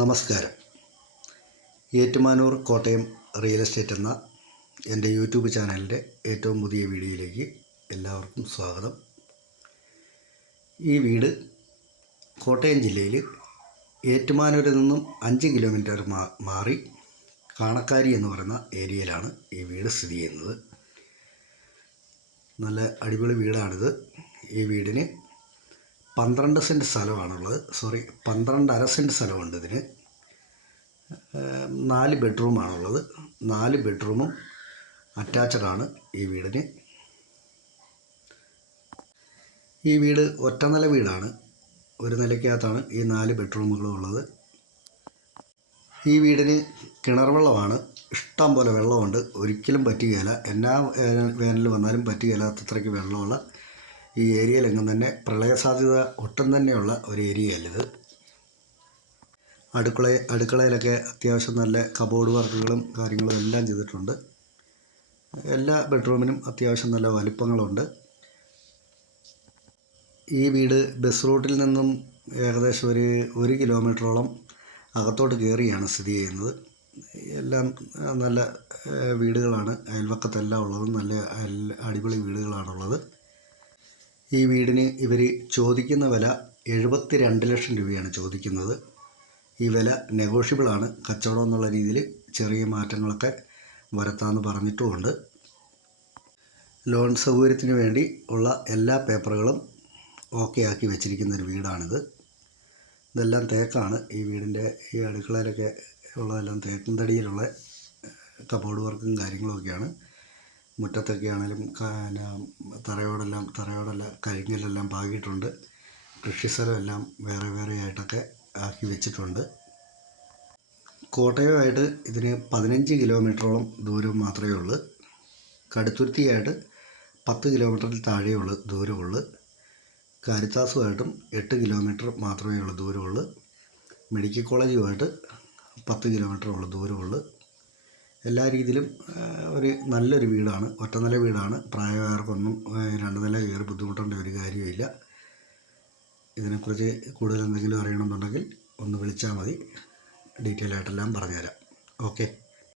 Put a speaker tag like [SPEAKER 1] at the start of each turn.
[SPEAKER 1] നമസ്കാരം. Ettumanoor Kottayam real estate എന്ന എന്റെ യൂട്യൂബ് ചാനലിന്റെ ഏറ്റവും പുതിയ വീഡിയോയിലേക്ക് എല്ലാവർക്കും സ്വാഗതം. ഈ വീട് കോട്ടയം ജില്ലയിൽ ഏറ്റുമാനൂരിൽ നിന്നും അഞ്ച് കിലോമീറ്റർ മാറി കാണക്കാരി എന്ന് പറയുന്ന ഏരിയയിലാണ് ഈ വീട് സ്ഥിതി ചെയ്യുന്നത്. നല്ല അടിപൊളി വീടാണിത്. ഈ വീടിന് പന്ത്രണ്ട് സെന്റ് സ്ഥലമാണുള്ളത്. സോറി പന്ത്രണ്ടര സെന്റ് സ്ഥലമുണ്ട് ഇതിന്. നാല് ബെഡ്റൂമാണുള്ളത്. നാല് ബെഡ്റൂമും അറ്റാച്ചഡാണ് ഈ വീടിന്. ഈ വീട് ഒറ്റ നില വീടാണ്. ഒരു നിലയ്ക്കകത്താണ് ഈ നാല് ബെഡ്റൂമുകളും ഉള്ളത്. ഈ വീടിന് കിണർ വെള്ളമാണ്. ഇഷ്ടം പോലെ വെള്ളമുണ്ട്. ഒരിക്കലും പറ്റുകയില്ല. എന്നാ വേനൽ വന്നാലും പറ്റുകയില്ലാത്തത്രയ്ക്ക് വെള്ളമുള്ള ഈ ഏരിയയിലെങ്ങും തന്നെ പ്രളയ സാധ്യത ഒട്ടും തന്നെയുള്ള ഒരു ഏരിയയല്ലിത് അടുക്കള അടുക്കളയിലൊക്കെ അത്യാവശ്യം നല്ല കബോർഡ് വർക്കുകളും കാര്യങ്ങളും എല്ലാം ചെയ്തിട്ടുണ്ട്. എല്ലാ ബെഡ്റൂമിനും അത്യാവശ്യം നല്ല വലിപ്പങ്ങളുണ്ട്. ഈ വീട് ബസ് റൂട്ടിൽ നിന്നും ഏകദേശം ഒരു ഒരു കിലോമീറ്ററോളം അകത്തോട്ട് കയറിയാണ് സ്ഥിതി ചെയ്യുന്നത്. എല്ലാം നല്ല വീടുകളാണ്. അയൽവക്കത്തെല്ലാം ഉള്ളത് നല്ല അടിപൊളി വീടുകളാണുള്ളത്. ഈ വീടിന് ഇവർ ചോദിക്കുന്ന വില എഴുപത്തി രണ്ട് ലക്ഷം രൂപയാണ് ചോദിക്കുന്നത്. ഈ വില നെഗോഷ്യബിളാണ് കച്ചവടം എന്നുള്ള രീതിയിൽ ചെറിയ മാറ്റങ്ങളൊക്കെ വരുത്താമെന്ന് പറഞ്ഞിട്ടുമുണ്ട്. ലോൺ സൗകര്യത്തിന് വേണ്ടി ഉള്ള എല്ലാ പേപ്പറുകളും ഓക്കെ ആക്കി വെച്ചിരിക്കുന്ന ഒരു വീടാണിത്. ഇതെല്ലാം തേക്കാണ്. ഈ വീടിന്റെ ഈ അടുക്കളയിലൊക്കെ ഉള്ളതെല്ലാം തേക്കും തടിയിലുള്ള കബോർഡ് വർക്കും കാര്യങ്ങളൊക്കെയാണ്. മുറ്റത്തൊക്കെ ആണെങ്കിലും പിന്നെ തറയോടെല്ലാം തറയോടെല്ലാം കരിങ്കല്ലെല്ലാം പാകിയിട്ടുണ്ട്. കൃഷി സ്ഥലമെല്ലാം വേറെ വേറെ ആയിട്ടൊക്കെ ആക്കി വെച്ചിട്ടുണ്ട്. കോട്ടയമായിട്ട് ഇതിന് പതിനഞ്ച് കിലോമീറ്ററോളം ദൂരം മാത്രമേ ഉള്ളൂ. കടുത്തുരുത്തിയായിട്ട് പത്ത് കിലോമീറ്ററിൽ താഴെയുള്ള ദൂരമുള്ളൂ. കാരിത്താസുമായിട്ടും എട്ട് കിലോമീറ്റർ മാത്രമേ ഉള്ളൂ ദൂരമുള്ളൂ. മെഡിക്കൽ കോളേജുമായിട്ട് പത്ത് കിലോമീറ്റർ ഉള്ള ദൂരമുള്ളൂ. എല്ലാ രീതിയിലും ഒരു നല്ലൊരു വീടാണ് ഒറ്റ നില വീടാണ്. പ്രായമായവർക്കൊന്നും രണ്ട് നില കയറി ബുദ്ധിമുട്ടേണ്ട ഒരു കാര്യമില്ല. ഇതിനെക്കുറിച്ച് കൂടുതൽ എന്തെങ്കിലും അറിയണമെന്നുണ്ടെങ്കിൽ ഒന്ന് വിളിച്ചാൽ മതി. ഡീറ്റെയിൽ ആയിട്ടെല്ലാം പറഞ്ഞുതരാം. ഓക്കെ.